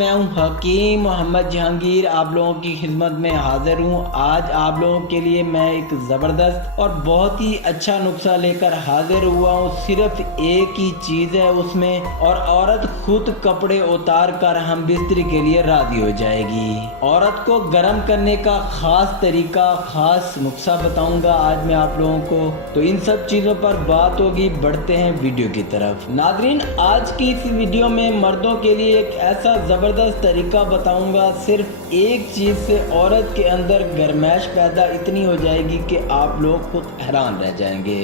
मैं हूं हकीम मोहम्मद जहांगीर, आप लोगों की खिदमत में हाजिर हूं। आज आप लोगों के लिए मैं एक ज़बरदस्त और बहुत ही अच्छा नुस्खा लेकर हाजिर हुआ हूं। सिर्फ एक ही चीज़ है उसमें, और औरत खुद कपड़े उतार कर हम बिस्तरी के लिए राजी हो जाएगी। औरत को गर्म करने का खास तरीका, खास नुस्खा बताऊंगा आज मैं आप लोगों को। तो इन सब चीज़ों पर बात होगी, बढ़ते हैं वीडियो की तरफ। नाज़रीन, आज की इस वीडियो में मर्दों के लिए एक ऐसा ज़बरदस्त तरीका बताऊंगा। सिर्फ एक चीज़ से औरत के अंदर गर्माइश पैदा इतनी हो जाएगी कि आप लोग खुद हैरान रह जाएंगे,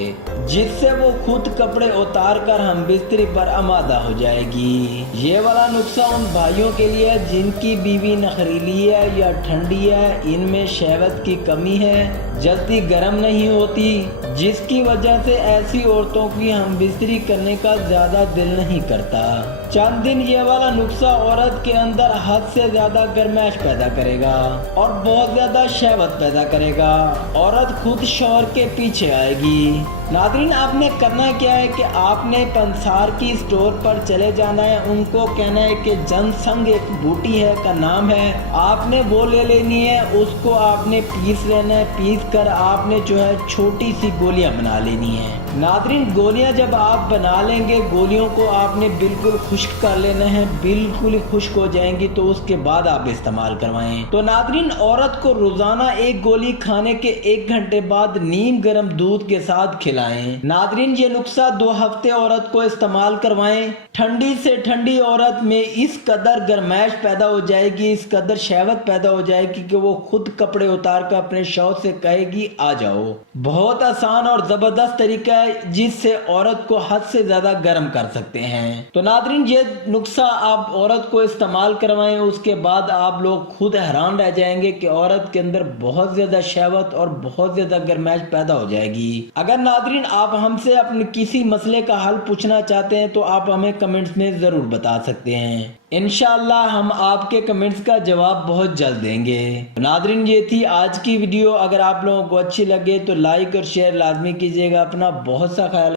जिससे वो खुद कपड़े उतार कर हम बिस्तरी पर आमादा हो जाएगी। ये वाला नुस्खा उन भाइयों के लिए है जिनकी बीवी नखरीली है या ठंडी है, इनमें शहवत की कमी है, जल्दी गर्म नहीं होती, जिसकी वजह से ऐसी औरतों की हम बिस्तरी करने का ज्यादा दिल नहीं करता। चंद दिन ये वाला नुस्खा औरत के अंदर हद से ज्यादा गर्माइश पैदा करेगा और बहुत ज्यादा शहवत पैदा करेगा। औरत खुद शौहर के पीछे आएगी। नाज़रीन, आपने करना क्या है कि आपने पंसार की स्टोर पर चले जाना है, उनको कहना है कि जनसंग एक बूटी है का नाम है, आपने वो ले लेनी है, उसको आपने पीस लेना है। पीस कर आपने जो है छोटी सी गोलियां बना लेनी है। नाज़रीन, गोलियां जब आप बना लेंगे, गोलियों को आपने बिल्कुल खुश्क कर लेना है। बिल्कुल ही खुश्क हो जाएंगी तो उसके बाद आप इस्तेमाल करवाएं। तो नाज़रीन, औरत को रोजाना एक गोली खाने के 1 घंटे बाद नीम गर्म दूध के साथ खिलाएं। नाज़रीन, ये नुस्खा 2 हफ्ते औरत को इस्तेमाल करवाएं। ठंडी से ठंडी औरत में इस कदर गर्माइश पैदा हो जाएगी, इस कदर शहवत पैदा हो जाएगी कि वो खुद कपड़े उतार कर अपने शौहर से कहेगी आ जाओ। बहुत आसान और जबरदस्त तरीका है जिससे औरत को हद से ज्यादा गर्म कर सकते हैं। तो नाज़रीन, ये नुस्खा आप औरत को इस्तेमाल करवाएं, उसके बाद आप लोग खुद हैरान रह जाएंगे कि औरत के अंदर बहुत ज्यादा शहवत और बहुत ज्यादा गर्माइश पैदा हो जाएगी। अगर नाज़रीन आप हमसे अपने किसी मसले का हल पूछना चाहते हैं तो आप हमें कमेंट्स में जरूर बता सकते हैं। इंशाअल्लाह हम आपके कमेंट्स का जवाब बहुत जल्द देंगे। नाज़रीन, ये थी आज की वीडियो। अगर आप लोगों को अच्छी लगे तो लाइक और शेयर लाजमी कीजिएगा। अपना बहुत सा ख्याल